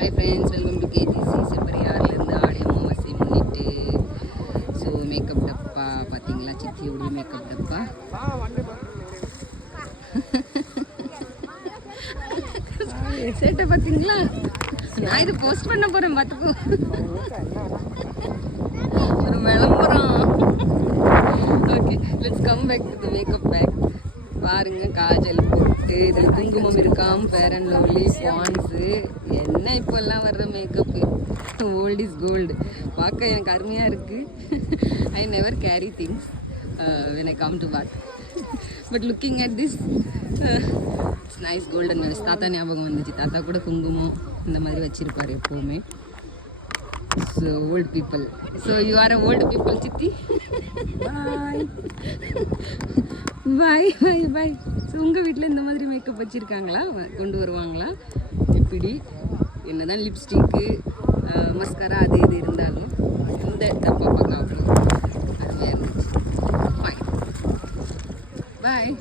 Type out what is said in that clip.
Hi friends, welcome to KGC. செப்பரியார்லேருந்து ஆடி அமாவாசை முன்னிட்டு so makeup டப்பா பார்த்தீங்களா, சித்தியோடைய மேக்கப் டப்பா. சேட்டை பார்த்தீங்களா? நான் இது போஸ்ட் பண்ண போகிறேன், பார்த்துக்கோ. ஒரு விளம்பரம். Okay, let's come back to the makeup bag. பாருங்க, காஜல் போட்டு இதில் குங்குமம் இருக்காம், ஃபேர் அண்ட் லவ்லி, பான்ஸு, என்ன இப்போல்லாம் வர்ற மேக்கப்பு. Old is gold. பார்க்க எனக்கு அருமையாக இருக்குது. I never carry things when I come to back. But looking at this, it's nice golden memories. தாத்தா ஞாபகம் வந்துச்சு. தாத்தா கூட குங்குமம் இந்த மாதிரி வச்சுருப்பார் எப்போவுமே. So old people. So you are a old people, சித்தி. Bye. பாய் பாய் பாய். ஸோ உங்கள் வீட்டில் இந்த மாதிரி மேக்கப் வச்சுருக்காங்களா, கொண்டு வருவாங்களா? எப்படி என்னதான் லிப்ஸ்டிக்கு மஸ்காரா அது இது இருந்தாலும் இந்த டப்பா பார்க்க அவ்வளோ அருமையாக இருந்துச்சு. பாய் பாய்.